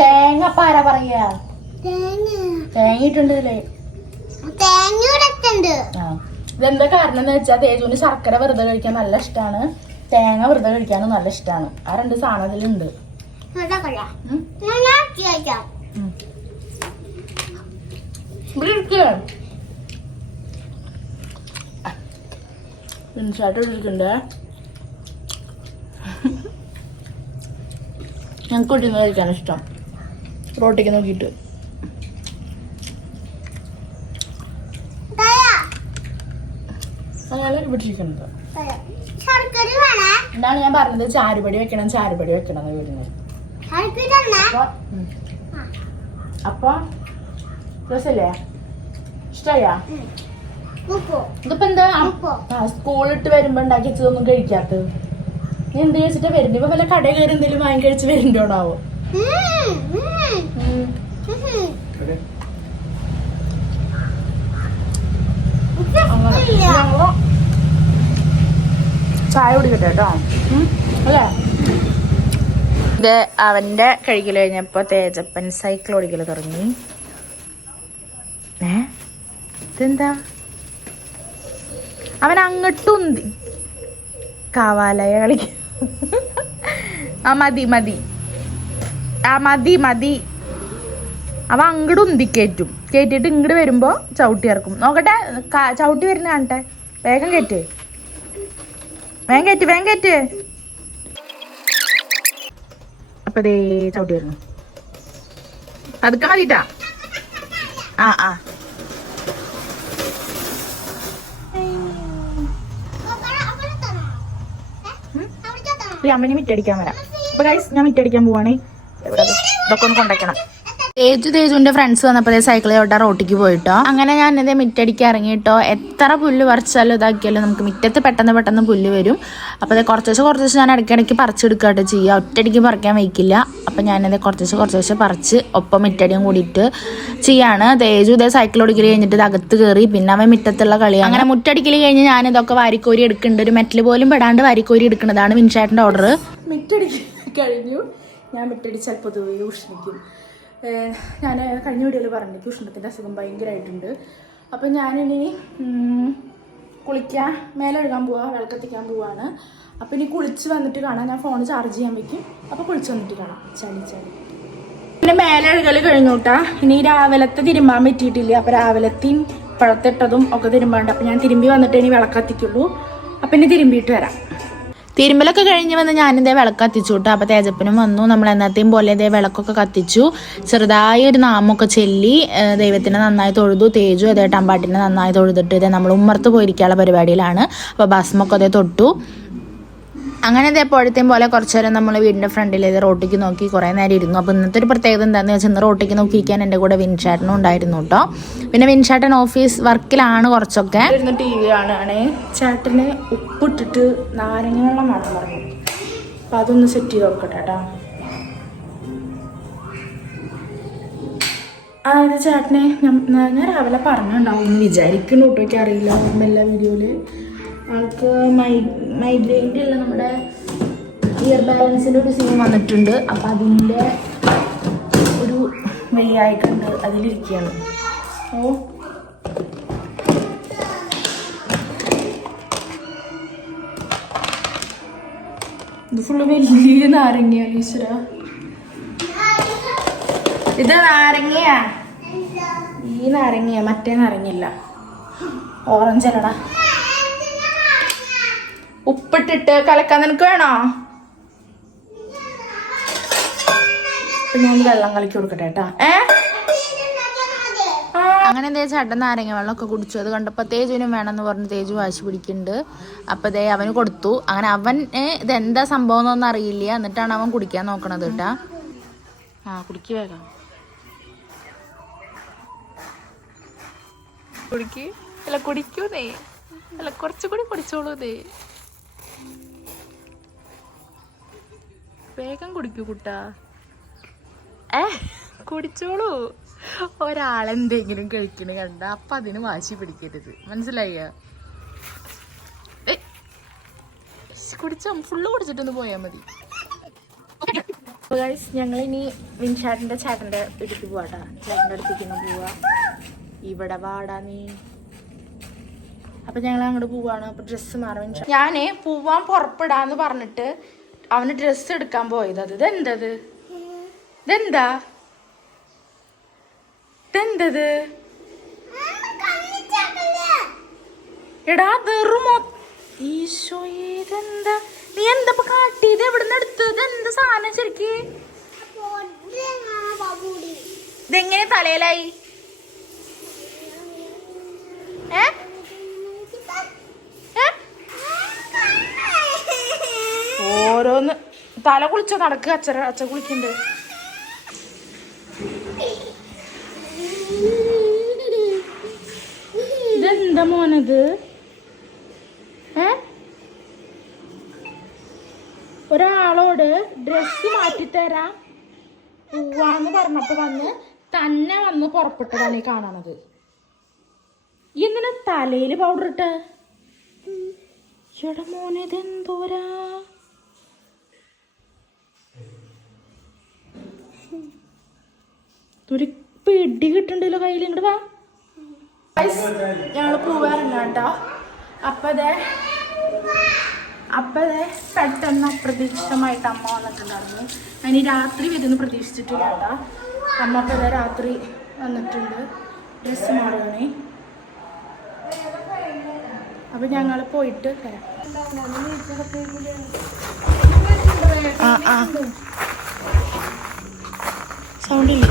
തേങ്ങ പാര പറയാ. തേങ്ങയിട്ടുണ്ട് ഇതില്. ഇതെന്താ കാരണം എന്ന് വെച്ചാൽ തേജുവിന് ശർക്കര വെറുതെ കഴിക്കാൻ നല്ല ഇഷ്ടമാണ്, തേങ്ങ വെറുതെ കഴിക്കാനും നല്ല ഇഷ്ടമാണ്. ആ രണ്ട് സാധനം ഇതിലുണ്ട്. ഞങ്ങൾക്ക് കുട്ടിന്ന് കഴിക്കാൻ ഇഷ്ടം, റോട്ടിക്ക് നോക്കിയിട്ട്. പിടിച്ചിരിക്കുന്നത് എന്താണ് ഞാൻ പറഞ്ഞത്, ചാരുപടി വെക്കണം എന്ന് വരുന്നത്. അപ്പൊ രസല്ലേ? ഇഷ്ടയാ? ഇതിപ്പോ എന്താ സ്കൂളിട്ട് വരുമ്പോ ഉണ്ടാക്കി വെച്ചതൊന്നും കഴിക്കാത്തത്? നീ എന്ത് കഴിച്ചിട്ടാ വരുന്നത്? ഇപ്പൊ വല്ല കടയിൽ കയറി എന്തെങ്കിലും വാങ്ങി കഴിച്ച് വരുന്നുണ്ടാവോ? ചായ കുടിക്കട്ടെ കേട്ടോ. അല്ലേ? ഇത് അവന്റെ കഴിക്കൽ കഴിഞ്ഞപ്പോ തേജപ്പൻ സൈക്കിൾ ഓടിക്കൽ തുടങ്ങി. ഇതെന്താ അവൻ അങ്ങോട്ടും കാവാലയ കളിക്ക. മതി അവ അങ്ങോട്ട് ഉന്തിക്കേറ്റും. കയറ്റിട്ട് ഇങ്ങോട്ട് വരുമ്പോ ചവിട്ടി ഇറക്കും. നോക്കട്ടെ, ചവിട്ടി വരുന്ന കാണട്ടെ. വേഗം കയറ്റ്. അപ്പൊ ദേ ചവിട്ടി വരുന്നു. അതൊക്കെ മതിട്ടാ. ആ ആ അമ്മനെ മിറ്റടിക്കാൻ വരാം. അപ്പൊ ഗൈസ് ഞാൻ മിറ്റടിക്കാൻ പോവാണേ. ഇതൊക്കെ ഒന്ന് കൊണ്ടേക്കണം. തേജുവിന്റെ ഫ്രണ്ട്സ് വന്നപ്പോ സൈക്കിൾ ചോട്ടാ റോട്ടിക്ക് പോയിട്ടോ. അങ്ങനെ ഞാൻ ഇതേ മിറ്റടിക്ക് ഇറങ്ങിയിട്ടോ. എത്ര പുല്ല് പറിച്ചാലും ഇതാക്കിയാലും നമുക്ക് മിറ്റത്ത് പെട്ടെന്ന് പുല്ല് വരും. അപ്പോൾ അത് കുറച്ച് ഞാൻ ഇടയ്ക്കിടയ്ക്ക് പറിച്ചെടുക്കാട്ടോ ചെയ്യുക. ഒറ്റയടിക്ക് പറിക്കാൻ വയ്ക്കില്ല. അപ്പം ഞാനത് കുറച്ച് പറിച്ച് ഒപ്പം മിറ്റടിയും കൂടിയിട്ട് ചെയ്യാണ്. തേജു ഇതേ സൈക്കിൾ ഓടിക്കൽ കഴിഞ്ഞിട്ട് ഇത് അകത്ത് കയറി. പിന്നെ അവൻ മിറ്റത്തുള്ള കളിയാണ്. അങ്ങനെ മുറ്റടിക്കൽ കഴിഞ്ഞ് ഞാനിതൊക്കെ വാരിക്കോരി എടുക്കുന്നുണ്ട്. ഒരു മെറ്റൽ പോലും പെടാണ്ട് വാരിക്കോരി എടുക്കുന്നതാണ് വിൻഷാട്ടിൻ്റെ ഓർഡർ. മിറ്റടിക്ക് കഴിഞ്ഞു. ഞാൻ മിറ്റടിച്ചാൽ പൊതുവേ ഉഷ്ണിക്കും. ഞാൻ കഴിഞ്ഞ വീഡിയോയിൽ പറഞ്ഞു ഉഷ്ണത്തിൻ്റെ അസുഖം ഭയങ്കരമായിട്ടുണ്ട്. അപ്പം ഞാനിനി കുളിക്കാൻ മേലെ കഴുകാൻ പോവാ, വിളക്കത്തിക്കാൻ പോവാണ്. അപ്പം ഇനി കുളിച്ച് വന്നിട്ട് കാണാം. ഞാൻ ഫോൺ ചാർജ് ചെയ്യാൻ വെക്കും. അപ്പോൾ കുളിച്ച് വന്നിട്ട് കാണാം. ചളി പിന്നെ മേലെ കഴുകൽ കഴിഞ്ഞോട്ടാ. ഇനി രാവിലത്തെ തിരുമ്പാൻ പറ്റിയിട്ടില്ല. അപ്പോൾ രാവിലത്തെയും പഴത്തിട്ടതും ഒക്കെ തിരുമ്പാണ്ട്. അപ്പം ഞാൻ തിരുമ്പി വന്നിട്ട് ഇനി വിളക്കത്തിക്കുള്ളൂ. അപ്പം ഇനി തിരുമ്പിയിട്ട് വരാം. തിരുമ്പലൊക്കെ കഴിഞ്ഞ് വന്ന് ഞാനിതേ വിളക്ക് കത്തിച്ചു കേട്ടോ. അപ്പോൾ തേജപ്പനും വന്നു. നമ്മൾ എന്നത്തെയും പോലെ ഇതേ വിളക്കൊക്കെ കത്തിച്ചു. ചെറുതായി ഒരു നാമൊക്കെ ചെല്ലി ദൈവത്തിനെ നന്നായി തൊഴുതു. തേജു അതേ അമ്പാട്ടിനെ നന്നായി തൊഴുതിട്ട് ഇതേ നമ്മൾ ഉമ്മർത്ത് പോയിരിക്കാനുള്ള പരിപാടിയിലാണ്. അപ്പോൾ ഭസ്മൊക്കെ അതേ തൊട്ടു. അങ്ങനെ ഇതേപ്പോഴത്തെയും പോലെ കുറച്ച് നേരം നമ്മൾ വീടിൻ്റെ ഫ്രണ്ടിൽ ഇത് റോട്ടിക്ക് നോക്കി കുറേ നേരം ഇരുന്നു. അപ്പോൾ ഇന്നത്തെ ഒരു പ്രത്യേകത എന്താണെന്ന് വെച്ചാൽ ഇന്ന് റോട്ടിക്ക് നോക്കിയിരിക്കാൻ എൻ്റെ കൂടെ വിൻഷാട്ടനും ഉണ്ടായിരുന്നു കേട്ടോ. പിന്നെ വിൻഷാട്ടൻ ഓഫീസ് വർക്കിലാണ് കുറച്ചൊക്കെ. ടി വി കാണുകയാണേ. ചേട്ടന് ഉപ്പിട്ടിട്ട് നാരങ്ങ വെള്ളം വേണം പറഞ്ഞു. അപ്പം അതൊന്ന് സെറ്റ് ചെയ്ത് നോക്കട്ടെ കേട്ടോ. അതായത് ചേട്ടനെ ഞാൻ രാവിലെ പറഞ്ഞിട്ടുണ്ടാവും എന്ന് വിചാരിക്കുന്നു കേട്ടോ. എനിക്ക് അറിയില്ല, ഓർമ്മയില്ല വീഡിയോയിൽ. ആൾക്ക് മൈഗ്രെയിൻ്റെ അല്ല, നമ്മുടെ ഇയർ ബാലൻസിൻ്റെ ഒരു സീൻ വന്നിട്ടുണ്ട്. അപ്പം അതിൻ്റെ ഒരു വെള്ളിയായിട്ടുണ്ട്, അതിലിരിക്കുകയാണ്. ഓ ഇത് ഫുള്ള് വലിയ നാരങ്ങയാണ് ഈശ്വര. ഇത് നാരങ്ങയാ, ഈ നാരങ്ങയാ, മറ്റേ നാരങ്ങയല്ല, ഓറഞ്ച് അല്ലടാ. ഉപ്പിട്ടിട്ട് കലക്കാൻ നിനക്ക് വേണോ? ഞാൻ വെള്ളം കലക്കി കൊടുക്കട്ടെ കേട്ടാ. അങ്ങനെ എന്തേ ചേട്ടൻ നാരങ്ങ വെള്ളമൊക്കെ കുടിച്ചു. അത് കണ്ടപ്പോൾ തേജുവിനും വേണമെന്ന് പറഞ്ഞ് തേജു വാശി പിടിക്കുന്നുണ്ട്. അപ്പോൾ ഇതേ അവന് കൊടുത്തു. അങ്ങനെ അവൻ ഇതെന്താ സംഭവം എന്നൊന്നും അറിയില്ല. എന്നിട്ടാണ് അവൻ കുടിക്കാൻ നോക്കണത് കേട്ടാ. കുടിക്ക് വേഗം കുടിക്ക്. അല്ല കുടിക്കൂന്നേ, അല്ല കുറച്ചുകൂടി കുടിച്ചോളൂന്നേ. വേഗം കുടിക്കൂ കുട്ടാ. കുടിച്ചോളൂ. ഒരാളെന്തെങ്കിലും കഴിക്കണ കണ്ട അപ്പം അതിന് വാശി പിടിക്കരുത്, മനസ്സിലായ? കുടിച്ചോ, ഫുള്ള് കുടിച്ചിട്ടൊന്ന് പോയാൽ മതി. ഞങ്ങളിനി വിൻഷാട്ടിൻ്റെ ചേട്ടൻ്റെ അടുത്ത് പോവാട്ടാ. ചേട്ടൻ്റെ അടുത്തേക്ക് പോവാ. ഇവിടെ വാടാ നീ. അപ്പം ഞങ്ങൾ അങ്ങോട്ട് പോവാണ്. അപ്പം ഡ്രസ്സ് മാറാൻ ഞാൻ പോവാൻ പുറപ്പെടാന്ന് പറഞ്ഞിട്ട് അവന് ഡ്രസ്സ് എടുക്കാൻ പോയത്. ഇതെന്തത്? ഇതെന്താ ഇതെന്തത്? എടാ വെറുമോ ഈശോയെ, ഇതെന്താ? നീ എന്താ കാട്ടിയത്? എവിടെ നിന്ന് എടുത്തത്? എന്താ സാധനം ശരിക്ക്? ഇതെങ്ങനെ തലയിലായി? ഓരോന്ന് തല കുളിച്ചോ? നടക്കുക. അച്ഛ കുളിക്കണ്ട്. ഇതെന്താ മോനത്? ഒരാളോട് ഡ്രസ്സ് മാറ്റിത്തരാം പോവാന്ന് പറഞ്ഞപ്പോ തന്നെ വന്ന് പുറപ്പെട്ടതാണ് ഈ കാണണത്. എന്തിനാ തലയില് പൗഡർ ഇട്ട്? എടാ മോനെ, ഇതെന്തോരാ? ഒരു പിടി കിട്ടണ്ടല്ലോ കയ്യിൽ. ഇങ്ങോട്ട് വാ. ഞങ്ങൾ പോവാറുണ്ടാട്ടോ. അപ്പതേ പെട്ടെന്ന് അപ്രതീക്ഷിതമായിട്ട് അമ്മ വന്നിട്ടുണ്ടായിരുന്നു. അതിന് രാത്രി വരുന്നു പ്രതീക്ഷിച്ചിട്ടില്ല കേട്ടോ. അമ്മ അപ്പതേ രാത്രി വന്നിട്ടുണ്ട് ഡ്രസ്സ് മാറുകയാണേ. അപ്പം ഞങ്ങൾ പോയിട്ട് വരാം. സൗണ്ടില്ലേ?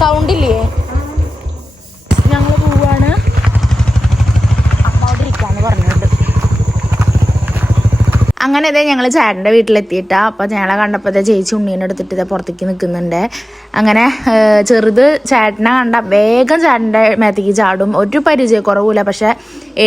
സൗണ്ട് ഇല്ലേ? ഞങ്ങൾ പോവാണ്. അമ്മ അവിടെ ഇരിക്കാന്ന് പറഞ്ഞിട്ടുണ്ട്. അങ്ങനെ ഇതേ ഞങ്ങൾ ചേട്ടൻ്റെ വീട്ടിലെത്തിയിട്ടാ. അപ്പോൾ ഞങ്ങളെ കണ്ടപ്പോൾ ചേച്ചി ഉണ്ണീനെ എടുത്തിട്ട് ഇതേ പുറത്തേക്ക് നിൽക്കുന്നുണ്ട്. അങ്ങനെ ചെറുത് ചേട്ടനെ കണ്ട വേഗം ചേട്ടൻ്റെ മേത്തേക്ക് ചാടും. ഒരു പരിചയക്കുറവില്ല. പക്ഷെ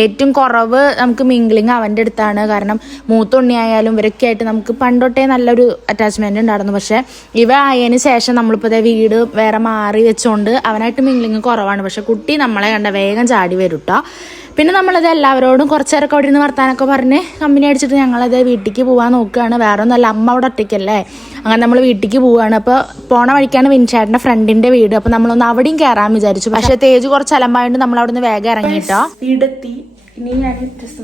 ഏറ്റവും കുറവ് നമുക്ക് മിംഗ്ലിങ് അവൻ്റെ അടുത്താണ്. കാരണം മൂത്ത ഉണ്ണിയായാലും ഇവരൊക്കെ ആയിട്ട് നമുക്ക് പണ്ടൊട്ടേ നല്ലൊരു അറ്റാച്ച്മെൻറ്റ് ഉണ്ടായിരുന്നു. പക്ഷേ ഇവ ആയതിന് ശേഷം നമ്മളിപ്പോൾ ഇതേ വീട് വേറെ മാറി വെച്ചുകൊണ്ട് അവനായിട്ട് മിംഗ്ലിങ് കുറവാണ്. പക്ഷെ കുട്ടി നമ്മളെ കണ്ട വേഗം ചാടി വരും കേട്ടോ. പിന്നെ നമ്മളത് എല്ലാവരോടും കുറച്ച് നേരമൊക്കെ അവിടെ നിന്ന് വർത്താനൊക്കെ പറഞ്ഞ് കമ്പനി അടിച്ചിട്ട് ഞങ്ങളത് വീട്ടിലേക്ക് പോകാൻ നോക്കുകയാണ്. വേറെ ഒന്നല്ല, അമ്മ അവിടെ ഒറ്റയ്ക്കല്ലേ. അങ്ങനെ നമ്മൾ വീട്ടിലേക്ക് പോവുകയാണ്. അപ്പോൾ പോണ വഴിക്കാണ് വിൻചാട്ടിൻ്റെ ഫ്രണ്ടിൻ്റെ വീട്. അപ്പോൾ നമ്മളൊന്ന് അവിടെയും കയറാൻ വിചാരിച്ചു. പക്ഷേ തേജ് കുറച്ച് അലമ്പായതുകൊണ്ട് നമ്മൾ അവിടെ നിന്ന് വേഗം ഇറങ്ങിയിട്ടോ. വീടെത്തി. ഇനി ഞാൻ ഡ്രസ്സ്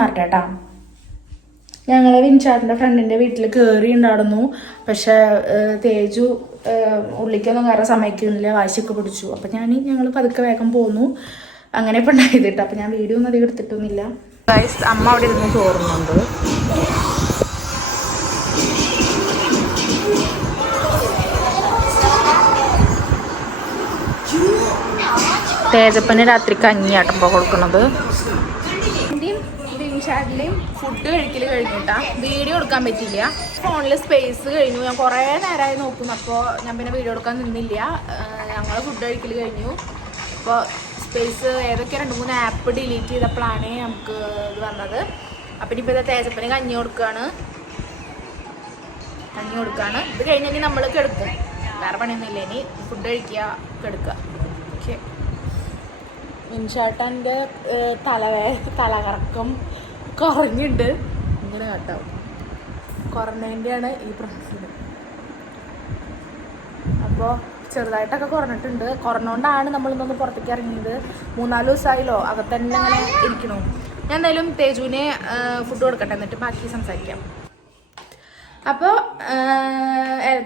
മാറട്ടെ കേട്ടോ. ഞങ്ങൾ വിൻചാട്ടിൻ്റെ ഫ്രണ്ടിൻ്റെ വീട്ടിൽ കയറി ഉണ്ടായിരുന്നു. പക്ഷെ തേജു ഉള്ളിക്കൊന്നും കയറാൻ സമ്മതിക്കുന്നില്ല, വാശിയൊക്കെ പിടിച്ചു. അപ്പം ഞങ്ങൾ പതുക്കെ വേഗം പോന്നു. അങ്ങനെ ഇപ്പം ഉണ്ടായത് കേട്ടോ. അപ്പം ഞാൻ വീഡിയോ ഒന്നും അധികം എടുത്തിട്ടൊന്നുമില്ല. അമ്മ അവിടെ ഇരുന്ന് ചോറുന്നുണ്ട്. തേജപ്പന് രാത്രി കഞ്ഞിയാട്ടപ്പോൾ കൊടുക്കുന്നത്. വിൻചാട്ടിലെയും ഫുഡ് കഴിക്കൽ കഴിഞ്ഞിട്ടാ. വീഡിയോ എടുക്കാൻ പറ്റില്ല, ഫോണിൽ സ്പേസ് കഴിഞ്ഞു. ഞാൻ കുറേ നേരമായി നോക്കുന്നു. അപ്പോൾ ഞാൻ പിന്നെ വീഡിയോ എടുക്കാൻ നിന്നില്ല. ഞങ്ങൾ ഫുഡ് കഴിക്കൽ കഴിഞ്ഞു. അപ്പോൾ സ്പേസ് ഏതൊക്കെ 2-3 ആപ്പ് ഡിലീറ്റ് ചെയ്തപ്പോഴാണ് നമുക്ക് ഇത് വന്നത്. അപ്പം ഇനിയിപ്പോൾ ഇത് തേജപ്പന് കഞ്ഞി കൊടുക്കുകയാണ്. ഇത് കഴിഞ്ഞിട്ട് നമ്മൾ കിടക്കും. വേറെ പണിയൊന്നുമില്ല. ഇനി ഫുഡ് കഴിക്കുക, കിടക്കുക. ഓക്കെ. വിൻചാട്ടൻ്റെ തലകറക്കം കുറഞ്ഞിട്ടുണ്ട്. ഇങ്ങനെ കേട്ടോ, കുറഞ്ഞതിൻ്റെയാണ് ഈ പ്രശ്നം. അപ്പോൾ ചെറുതായിട്ടൊക്കെ കുറഞ്ഞിട്ടുണ്ട്. കുറഞ്ഞുകൊണ്ടാണ് നമ്മളിന്നൊന്ന് പുറത്തേക്ക് ഇറങ്ങിയത്. 3-4 ദിവസമായില്ലോ അകത്തന്നെ അങ്ങനെ ഇരിക്കണു. ഞാൻ എന്തായാലും തേജുവിനെ ഫുഡ് കൊടുക്കട്ടെ, എന്നിട്ട് ബാക്കി സംസാരിക്കാം. അപ്പോൾ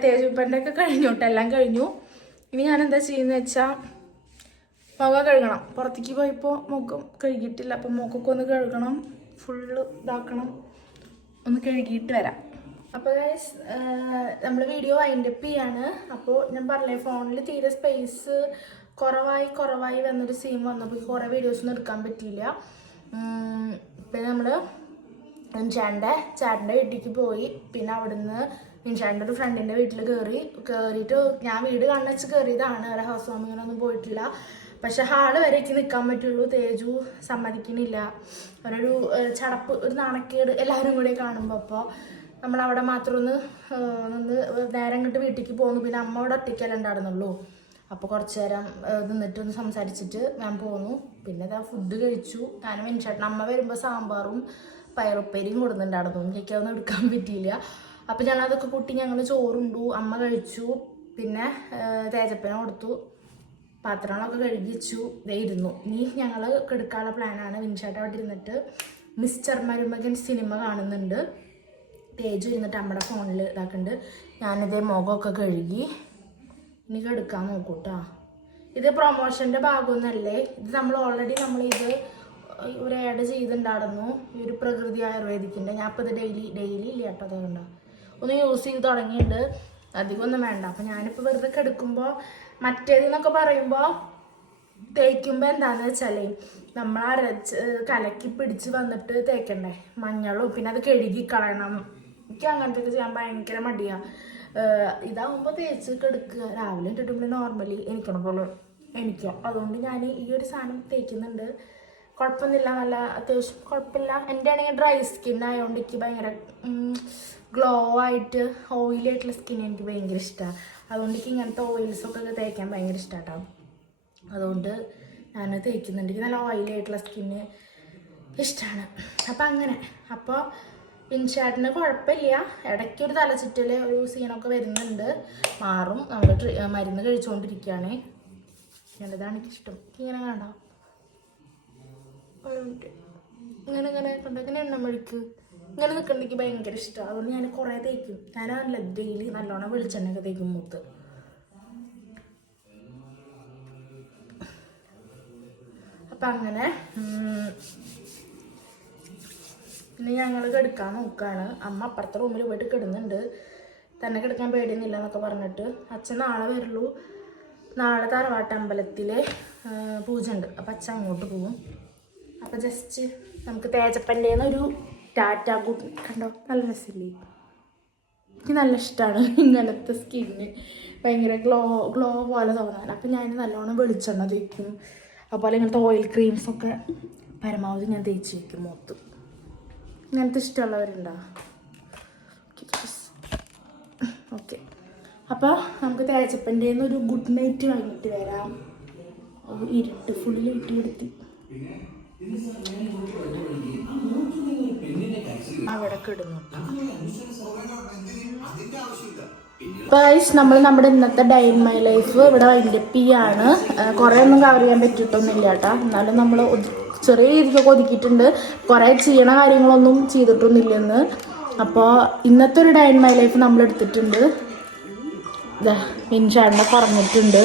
തേജുപ്പൻ്റെ ഒക്കെ കഴിഞ്ഞോട്ടെ, എല്ലാം കഴിഞ്ഞു. ഇനി ഞാൻ എന്താ ചെയ്യുന്നത് വെച്ചാൽ മുഖം കഴുകണം. പുറത്തേക്ക് പോയപ്പോൾ മുഖം കഴുകിയിട്ടില്ല. അപ്പം മുഖമൊക്കെ ഒന്ന് കഴുകണം, ഫുള്ള് ഇതാക്കണം, ഒന്ന് കഴുകിയിട്ട് വരാം. അപ്പോൾ ഗൈസ് നമ്മൾ വീഡിയോ വൈൻഡപ്പ് ചെയ്യാണ്. അപ്പോൾ ഞാൻ പറഞ്ഞേ, ഫോണിൽ തീരെ സ്പേസ് കുറവായി വന്നൊരു സീൻ വന്നപ്പോൾ കുറേ വീഡിയോസൊന്നും എടുക്കാൻ പറ്റിയില്ല. പിന്നെ നമ്മൾ ചേട്ടൻ്റെ വീട്ടിലേക്ക് പോയി. പിന്നെ അവിടുന്ന് വിൻചാട്ടിൻ്റെ ഒരു ഫ്രണ്ടിൻ്റെ വീട്ടിൽ കയറിയിട്ട് ഞാൻ വീട് കണ്ണച്ച് കയറിയതാണ്. വേറെ ഹൗസ് വാമിങ്ങിനൊന്നും പോയിട്ടില്ല. പക്ഷെ ഹാള് വരേക്ക് നിൽക്കാൻ പറ്റുള്ളൂ. തേജു സമ്മതിക്കുന്നില്ല. ഒരു ചടപ്പ്, ഒരു നാണക്കേട് എല്ലാവരും കൂടെ കാണുമ്പോൾ. അപ്പോൾ നമ്മളവിടെ മാത്രം ഒന്ന് നേരം ഇങ്ങോട്ട് വീട്ടിലേക്ക് പോന്നു. പിന്നെ അമ്മ അവിടെ ഒറ്റയ്ക്കല്ല ഉണ്ടായിരുന്നുള്ളൂ. അപ്പോൾ കുറച്ച് നേരം നിന്നിട്ടൊന്ന് സംസാരിച്ചിട്ട് ഞാൻ പോന്നു. പിന്നെ ഇതാ ഫുഡ് കഴിച്ചു. ഞാനും വിൻചാട്ടൻ. അമ്മ വരുമ്പോൾ സാമ്പാറും പയറുപ്പേരിയും കൊടുക്കുന്നുണ്ടായിരുന്നു. എനിക്കൊന്നും എടുക്കാൻ പറ്റിയില്ല. അപ്പോൾ ഞങ്ങളതൊക്കെ കൂട്ടി ഞങ്ങൾ ചോറുണ്ടു. അമ്മ കഴിച്ചു. പിന്നെ തേജപ്പന കൊടുത്തു. പാത്രങ്ങളൊക്കെ കഴുകി വെച്ചു. ഇരുന്നു. ഇനി ഞങ്ങൾ കിടക്കാനുള്ള പ്ലാനാണ്. വിൻചാട്ടൻ അവിടെ ഇരുന്നിട്ട് മിസ്റ്റർ മരുമകൻ സിനിമ കാണുന്നുണ്ട്. തേജു ഇരുന്നിട്ട് നമ്മുടെ ഫോണിൽ ഇതാക്കുന്നുണ്ട്. ഞാനിതേ മുഖമൊക്കെ കഴുകി ഇനി കിടക്കാൻ നോക്കൂട്ടാ. ഇത് പ്രൊമോഷൻ്റെ ഭാഗമൊന്നുമല്ലേ. ഇത് നമ്മൾ ഓൾറെഡി നമ്മളിത് ഒരു ആഡ് ചെയ്തിട്ടുണ്ടായിരുന്നു. ഈ ഒരു പ്രകൃതി ആയുർവേദിക്കിൻ്റെ. ഞാൻ ഇപ്പോൾ ഇത് ഡെയിലി ഇല്ല കേട്ടോ. അതുകൊണ്ട് ഒന്ന് യൂസ് ചെയ്ത് തുടങ്ങിയിട്ടുണ്ട്. അധികമൊന്നും വേണ്ട. അപ്പോൾ ഞാനിപ്പോൾ വെറുതെ കിടക്കുമ്പോൾ മറ്റേതെന്നൊക്കെ പറയുമ്പോൾ തേക്കുമ്പോൾ എന്താണെന്ന് വെച്ചാൽ നമ്മൾ അരച്ച് കലക്കി പിടിച്ച് വന്നിട്ട് തേക്കണ്ടേ, മഞ്ഞളും പിന്നെ അത് കഴുകി കളയണം. എനിക്ക് അങ്ങനത്തെ ഒക്കെ ചെയ്യാൻ ഭയങ്കര മടിയാണ്. ഇതാകുമ്പോൾ തേച്ച് കെടുക്കുക, രാവിലെ ഇട്ടിട്ട് നോർമലി എനിക്കണ പോലെ എനിക്കോ. അതുകൊണ്ട് ഞാൻ ഈ ഒരു സാധനം തേക്കുന്നുണ്ട്. കുഴപ്പമൊന്നുമില്ല, നല്ല അത്യാവശ്യം കുഴപ്പമില്ല. എൻ്റെ ആണെങ്കിൽ ഡ്രൈ സ്കിൻ ആയതുകൊണ്ട് എനിക്ക് ഭയങ്കര ഗ്ലോ ആയിട്ട് ഓയിലി ആയിട്ടുള്ള സ്കിൻ എനിക്ക് ഭയങ്കര ഇഷ്ടമാണ്. അതുകൊണ്ട് എനിക്ക് ഇങ്ങനത്തെ ഓയിൽസൊക്കെ തേക്കാൻ ഭയങ്കര ഇഷ്ടമാട്ടോ. അതുകൊണ്ട് ഞാൻ തേക്കുന്നുണ്ട്. എനിക്ക് നല്ല ഓയിലി ആയിട്ടുള്ള സ്കിന്ന് ഇഷ്ടമാണ്. അപ്പം അങ്ങനെ. അപ്പോൾ വിൻചാട്ടിന് കുഴപ്പമില്ല. ഇടയ്ക്കൊരു തലചുറ്റൽ ഒരു സീനൊക്കെ വരുന്നുണ്ട്. മാറും. നമ്മൾ മരുന്ന് കഴിച്ചുകൊണ്ടിരിക്കുകയാണ്. ഇതാണ് എനിക്കിഷ്ടം. ഇങ്ങനെ കണ്ടോ, ഇങ്ങനെ കണ്ടോ, എണ്ണ മെഴുക്ക് ഇങ്ങനെ നിൽക്കണ്ടെങ്കിൽ ഭയങ്കര ഇഷ്ടമാണ്. അതുകൊണ്ട് ഞാൻ കുറേ തേക്കും. ഞാൻ നല്ല ഡെയിലി നല്ലോണം വെളിച്ചെണ്ണയൊക്കെ തേക്കും മൂത്ത്. അപ്പം അങ്ങനെ പിന്നെ ഞങ്ങൾ കിടക്കാൻ നോക്കുകയാണ്. അമ്മ അപ്പുറത്തെ റൂമിൽ പോയിട്ട് കിടന്നുണ്ട്. തന്നെ കിടക്കാൻ പേടിയൊന്നുമില്ല എന്നൊക്കെ പറഞ്ഞിട്ട്. അച്ഛൻ നാളെ വരുള്ളൂ. നാളെ തറവാട്ടമ്പലത്തിൽ പൂജ ഉണ്ട്. അപ്പം അച്ഛൻ അങ്ങോട്ട് പോകും. അപ്പം ജസ്റ്റ് നമുക്ക് തേജപ്പൻ്റെ ഒരു ടാറ്റ ഗുഡ് കണ്ടോ, നല്ല രസമില്ലേ? എനിക്ക് നല്ല ഇഷ്ടമാണ് ഇങ്ങനത്തെ സ്കിന്ന്. ഭയങ്കര ഗ്ലോ പോലെ തോന്നാൻ. അപ്പം ഞാൻ നല്ലോണം വെളിച്ചെണ്ണ തേക്കും. അതുപോലെ ഇങ്ങനത്തെ ഓയിൽ ക്രീംസൊക്കെ പരമാവധി ഞാൻ തേച്ച് വയ്ക്കും മുഖത്ത്. ഇങ്ങനത്തെ ഇഷ്ടമുള്ളവരുണ്ടോ? ഓക്കെ, അപ്പോൾ നമുക്ക് തേജപ്പൻ്റെ ഒരു ഗുഡ് നൈറ്റ് കഴിഞ്ഞിട്ട് വരാം. ഇരുട്ട് ഫുള്ള് ഇട്ട് അവിടെ കിടന്നു. നമ്മൾ നമ്മുടെ ഇന്നത്തെ ഡേ ഇൻ മൈ ലൈഫ് ഇവിടെ വൈൻഡപ്പ് ചെയ്യാണ്. കുറേ ഒന്നും കവർ ചെയ്യാൻ പറ്റിയിട്ടൊന്നുമില്ല കേട്ടോ. എന്നാലും നമ്മൾ ചെറിയ രീതിക്കൊക്കെ ഒതുക്കിയിട്ടുണ്ട്. കുറേ ചെയ്യണ കാര്യങ്ങളൊന്നും ചെയ്തിട്ടൊന്നുമില്ലെന്ന്. അപ്പോൾ ഇന്നത്തെ ഒരു ഡേ ഇൻ മൈ ലൈഫ് നമ്മൾ എടുത്തിട്ടുണ്ട്. ഇൻഷാറിനെ പറഞ്ഞിട്ടുണ്ട്.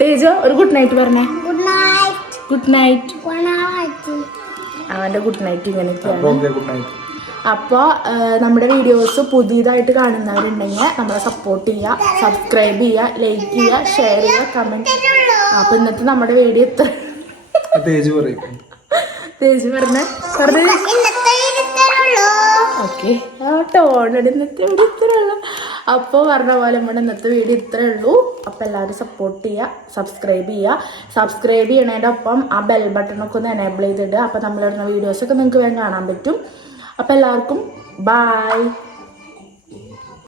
തേജോ ഒരു ഗുഡ് നൈറ്റ് പറഞ്ഞേ. Good night. അവൻ്റെ ഗുഡ് നൈറ്റ് ഇങ്ങനെയൊക്കെയാണ്. അപ്പോൾ നമ്മുടെ വീഡിയോസ് പുതിയതായിട്ട് കാണുന്നവരുണ്ടെങ്കിൽ നമ്മളെ സപ്പോർട്ട് ചെയ്യുക, സബ്സ്ക്രൈബ് ചെയ്യുക, ലൈക്ക് ചെയ്യുക, ഷെയർ ചെയ്യുക, കമൻറ്റ്. അപ്പോൾ ഇന്നത്തെ നമ്മുടെ വീഡിയോ ഇത്ര. തേജ് പറഞ്ഞേ ഓക്കെ ടോണടി ഇന്നത്തെ വീഡിയോ ഇത്രേ ഉള്ളൂ. അപ്പോൾ പറഞ്ഞ പോലെ നമ്മുടെ ഇന്നത്തെ വീഡിയോ ഇത്രേ ഉള്ളൂ. അപ്പോൾ എല്ലാവരും സപ്പോർട്ട് ചെയ്യുക, സബ്സ്ക്രൈബ് ചെയ്യണതിൻ്റെ ഒപ്പം ആ ബെൽ ബട്ടണൊക്കെ ഒന്ന് എനേബിൾ ചെയ്തിടുക. അപ്പോൾ നമ്മളിടുന്ന വീഡിയോസൊക്കെ നിങ്ങൾക്ക് വേഗം കാണാൻ പറ്റും. അപ്പോൾ എല്ലാവർക്കും ബൈ.